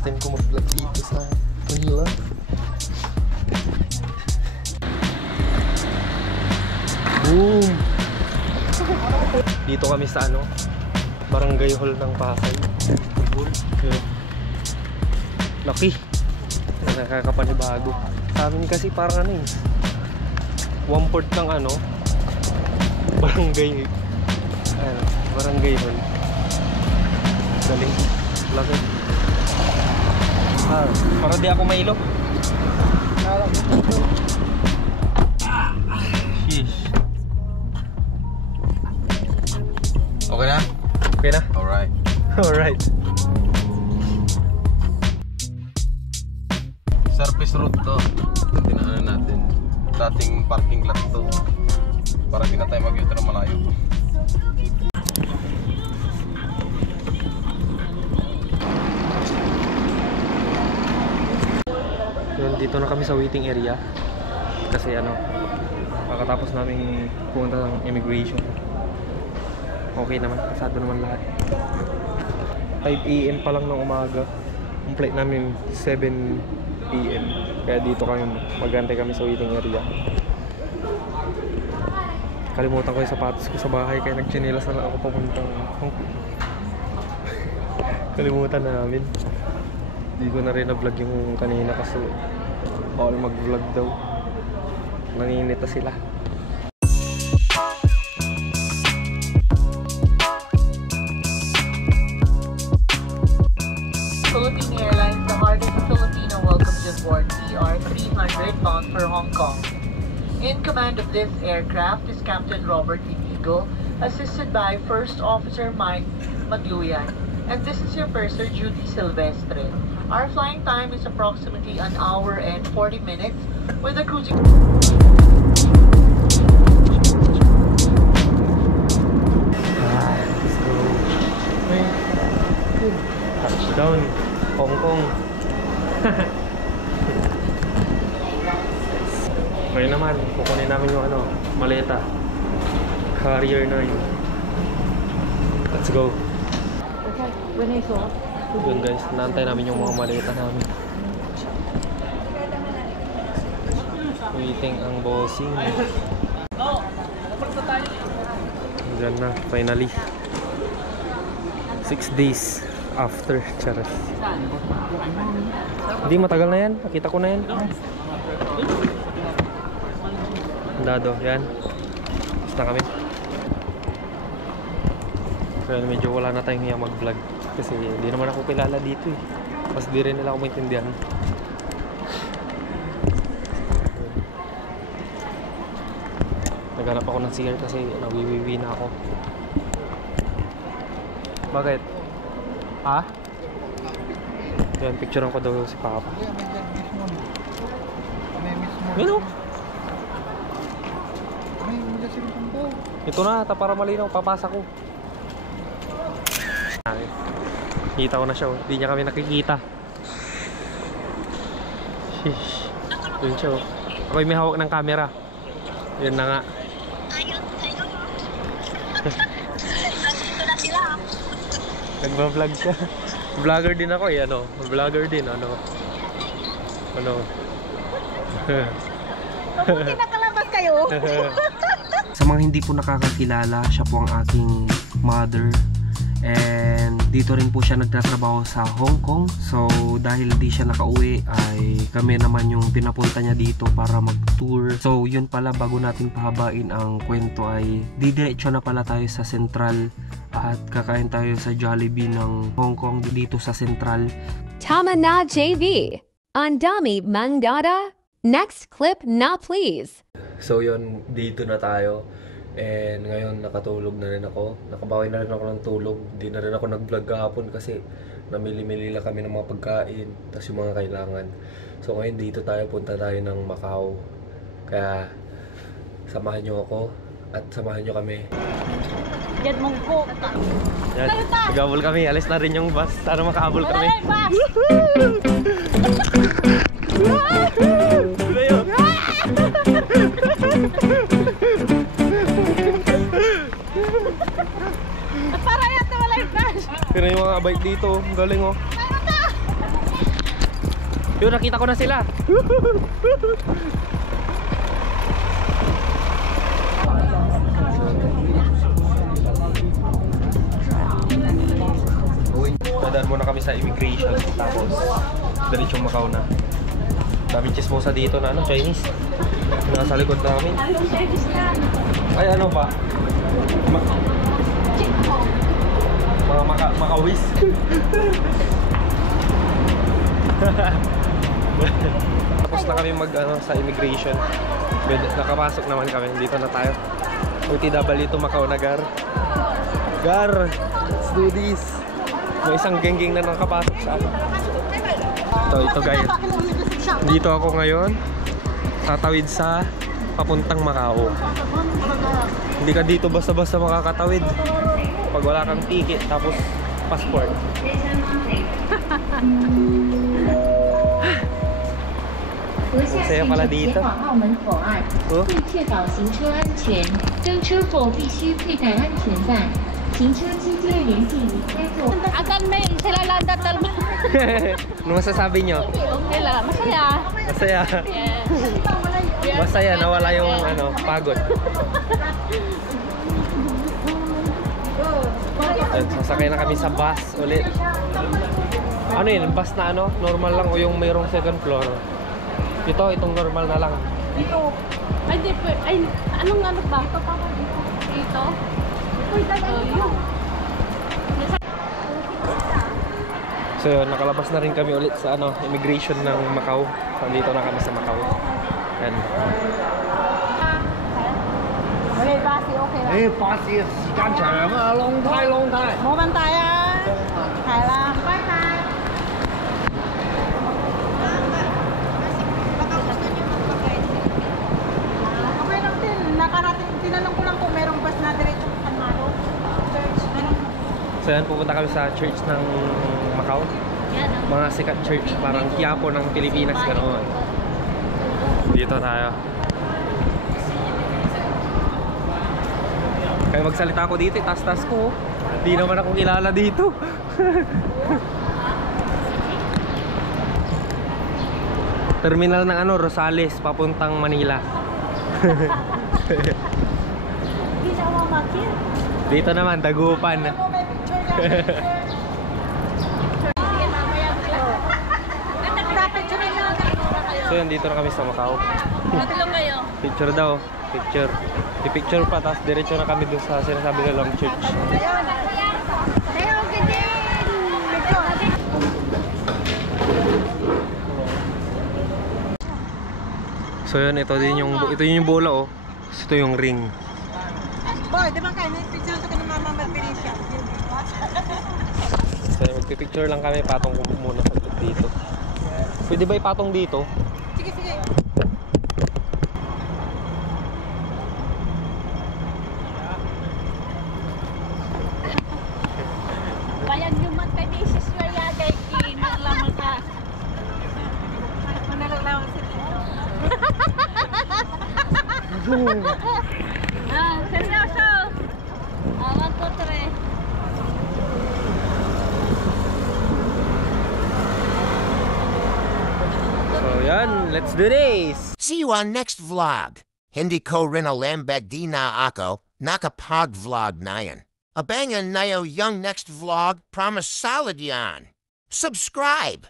First time ko mag-vlog dito sa Manila. Boom! Dito kami sa ano, Barangay Hall ng Pasay. Laki! Nakakapanibago. Sa amin kasi parang ano eh, 1/4 ng ano, Barangay Hall. Galing. Laki. Para di ako mailo. Sheesh. Okay na? Okay na? Alright. Alright. Surface road to. Tinaanan natin. Dating parking lot to. Para di na tayo mag-ito na malayo. Yun, dito na kami sa waiting area. Kasi ano, pagkatapos namin pumunta ng immigration. Okay naman, pasado naman lahat. 5 AM pa lang ng umaga. Ang flight namin 7 PM. Kaya dito kami, mag-antay kami sa waiting area. Kalimutan ko yung sapatos ko sa bahay kaya nagchinelas na lang ako papuntang Hong Kong. Kalimutan na namin. Hindi ko na rin na-vlog yung kanina kasi bawal mag-vlog daw. Naninita sila. Philippine Airlines, the heart of the Filipino, welcomes you aboard ER-300 bound for Hong Kong. In command of this aircraft is Captain Robert Inigo, assisted by First Officer Mike Magluyan. And this is your purser, Judy Silvestre. Our flying time is approximately 1 hour and 40 minutes with a cruising... Let's go. Touchdown, Hong Kong. Ngayon naman, kukunin namin yung ano, maleta. Carrier 9. Let's go. Yun guys, naantay namin yung mga maleta namin. Waiting ang bossing. Diyan na, finally. 6 days after, charas. Hindi, matagal na yan. Nakita ko na yan. Dado, yan. Tapos na kami. Kaya medyo wala na tayong hiyang mag-vlog. Kasi hindi naman ako kilala dito eh. Mas di rin nila ako maintindihan. Naghanap ako ng CR kasi nawiwiwi na ako. Bakit? Ha? Yan, picturean ko daw si Papa. Ano? Ito na, para malinaw, papasa ko. Kita ko na siya, hindi niya kami nakikita. Shish. Yun siya. Ako'y may hawak ng camera. Yun na nga. Nagba-vlog siya. Vlogger din ako eh, ano. Vlogger din, ano. Nakalabas kayo. Sa mga hindi po nakakakilala, siya po ang aking mother. And dito rin po siya nagtatrabaho sa Hong Kong. So dahil di siya nakauwi ay kami naman yung pinapunta niya dito para mag-tour. So yun pala, bago natin pahabain ang kwento ay didiretso na pala tayo sa Central at kakain tayo sa Jollibee ng Hong Kong dito sa Central. Tama na JV. Andami Mangdada. Next clip na please. So yun, dito na tayo. And ngayon nakatulog na rin ako. Nakabawi na rin ako ng tulog. Hindi na rin ako nag-vlog kahapon kasi namili-mili lang kami ng mga pagkain, tapos yung mga kailangan. So ngayon dito tayo, punta tayo ng Macau. Kaya samahan nyo ako at samahan nyo kami. Yan mong po. Yan, nag-abol kami. Alis na rin yung bus. Sana makaabol kami. Para yan na wala yung crash. Pero yung mga bike dito, galing oh. Yun, nakita ko na sila. Nadaan muna kami sa immigration. Tapos, diretsong Macau na. Daming chismosa dito na ano, Chinese. Nasa likod namin. Ay, ano ba? Mga makawis. Tapos na kami mag ano, sa immigration. Nakapasok naman kami. Dito na tayo. OTW to Macau na, Gar. Gar, let's do this. May isang geng-geng na nakapasok sa akin. Ito guys. Dito ako ngayon. Tatawid sa papuntang Macau. Hindi ka dito basta-basta makakatawid. Pag wala kang ticket tapos passport. Saya pala dito. Oh. Akan may sila lang tatalma. Ano masasabi nyo? Okay lang, masaya. Masaya. Yes. Masaya, nawala yung ano, pagod. At sasakay na kami sa bus ulit. Ano yun? Bus na ano? Normal lang o yung mayroong second floor? Itong normal na lang. Dito. Ay, di po. Ay, anong ano ba? Ito pa dito. Dito. Yun. So yun, nakalabas na rin kami ulit sa ano, immigration ng Macau. So, dito na kami sa Macau. Yan. Okay, basi, okay lang. 巴士時間長啊，long time。冇問題啊。係啦，拜拜。Okay lang din. Nakarating, tinanong ko lang kung merong bus na diretso sa San Maro. Church. So yan, pupunta kami sa church ng Macau. Mga sikat church, parang Quiapo ng Pilipinas, gano'n. Dito tayo. Kaya magsalita ako dito, tas-tas ko. Di naman ako kilala dito. Terminal ng ano, Rosales, papuntang Manila. Hindi siya mamakit. Dito naman, Dagupan. So yun, dito na kami sa Macau. Matulong kayo. Picture daw, picture. I-picture pa, tapos diretso na kami dun sa sinasabi nilang church. So yun, ito yung bola oh. Ito yung ring. Boy, di ba kayo? May picture sa kanong mama Marpilisya. So magpipicture lang kami, patong ko muna dito. Pwede ba ipatong dito? Sige, sige. Bayag naman kay Mrs. Waya kay Kinalaman ka. Manalalaman sa dito. Seryoso. 1, 2, 3. So yan, let's do this! See you on next vlog. Hindi ko rin alam ba't di na ako nakapag-vlog na yan. Abangan na yung next vlog, promise solid yan. Subscribe!